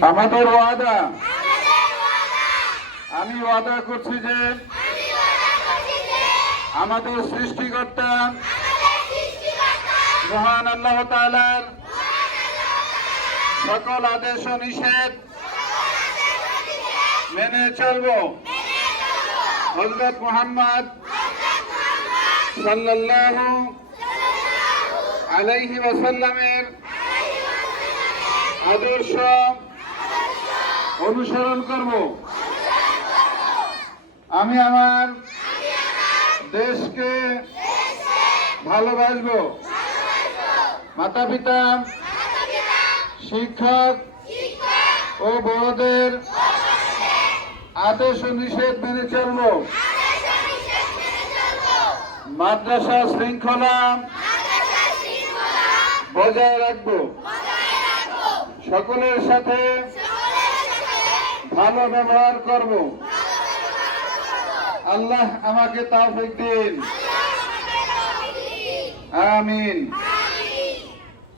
আমাদের ওয়াদা, আমি ওয়াদা করছি যে আমাদের সৃষ্টিকর্তা মহান আল্লাহ তাআলার সকল আদেশ ও নিষেধ মেনে চলব। হযরত মুহাম্মদ সাল্লাল্লাহু আলাইহি ওয়াসাল্লামের আদর্শ অনুসরণ করব। আমি আমার দেশকে ভালোবাসব। মাতা পিতা, শিক্ষক ও বড়দের আদেশ ও নিষেধ মেনে চলব। মাদ্রাসা শৃঙ্খলা বজায় রাখব। সকলের সাথে ভালো ব্যবহার করব। আল্লাহ আমাকে তৌফিক দিন। আমিন।